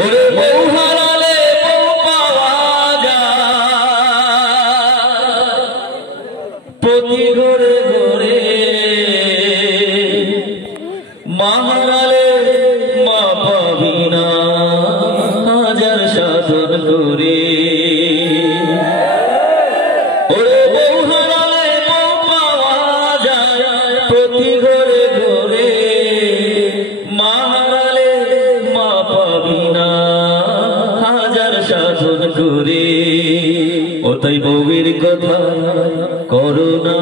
ওরে বউ হারালে বউ পাওয়া যায় প্রতি ঘরে ঘরে, মা হারালে মা পাবি না হাজার সাধন করে। ওরে বউ হারালে বউ পাওয়া যায় প্রতি ঘরে ঘরে, মা হারালে মা পাবি না হাজার সাধন করে। ও তাই বউয়ের কথা করো না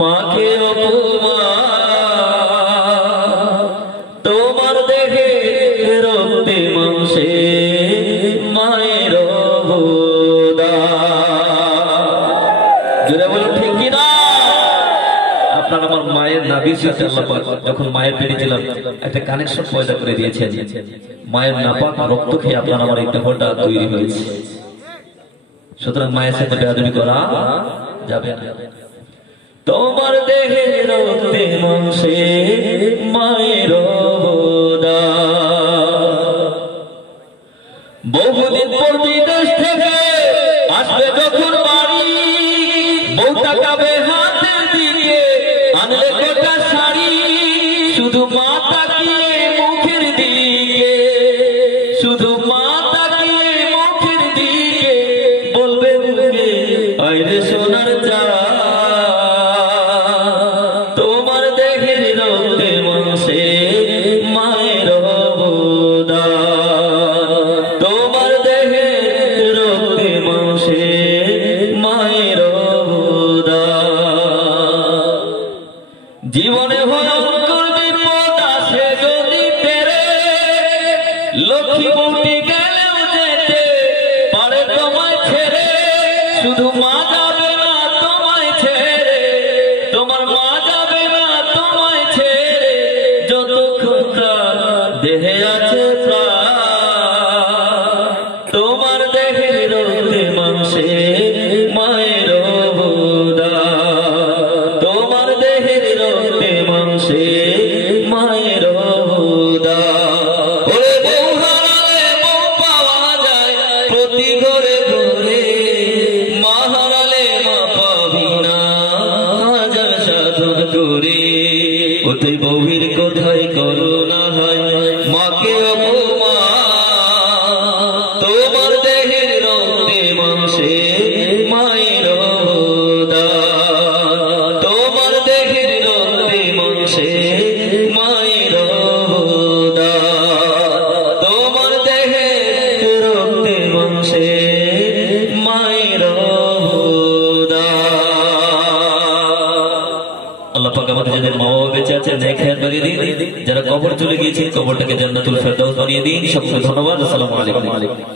মাকে অপমান, তোমার দেখে রক্তে মাংসে মায়ের জোরে বলো ঠিক কিনা? আপনার আমার মায়ের নাভির সাথে আল্লাহ পাক যখন মায়ের পেটে ছিলাম একটা কানেকশন পয়দা করে দিয়েছেন। মায়ের নাপাক রক্ত খেয়ে আপনার আমার এই দেহটা তৈরি হয়েছে। সুতরাং মায়ের সাথে বেয়াদবি করা যাবে না। তোমার দেহে রক্তে মাংসে মায়ের বহুদিন পর বিদেশ থেকে আসবে যখন বাড়ি, বউ তাকাবে হাতের দিকে আনলে কোটা শাড়ি, শুধু মা তাকিয়ে মুখের দিকে, শুধু মা তাকিয়ে মুখের দিকে বলবে মুখে আইরে সোনার চারা। তোমার দেখে রক্তে মাংসে মায়ের অবদান, তোমার দেখে রক্তে মাংসে মায়ের অবদান। জীবনে ভয়ঙ্কর বিপদ আসে যদি তেরে, লক্ষ্মী বউটি গেলেও যেতে পারে তোমায় ছেড়ে, শুধু মা যাবে না তোমায় ছেড়ে, তোমার মা যাবে না তোমায় ছেড়ে, যতক্ষণ তার দেহে আছে প্রাণ। তোমার দেহে রক্তে মাংসে মায়ের অবদান, তোমার দেহে রক্তে মাংসে মায়ের অবদান। ওরে বউ হারালে বউ পাওয়া যায় প্রতি ঘরে ঘরে, মা হারালে মা পাবি না হাজার সাধন করে। ওই বউয়ের কোথায় করো না হয় মাকে অপমান, তোমার দেহের রক্তে মাংসে মায়ের অবদান, তোমার দেহের রক্তে মাংসে মায়ের অবদান, তোমার দেহের রক্তে মাংসে মায়ের অবদান। আল্লাহ পাক আমাদের যাদের মা বাবা বেঁচে আছেন নেক হায়াত বাড়িয়ে দিন, যারা কবর চলে গিয়েছেন কবরটাকে জান্নাতুল ফেরদাউস বানিয়ে দিন। সকলকে ধন্যবাদ। আসসালামু আলাইকুম।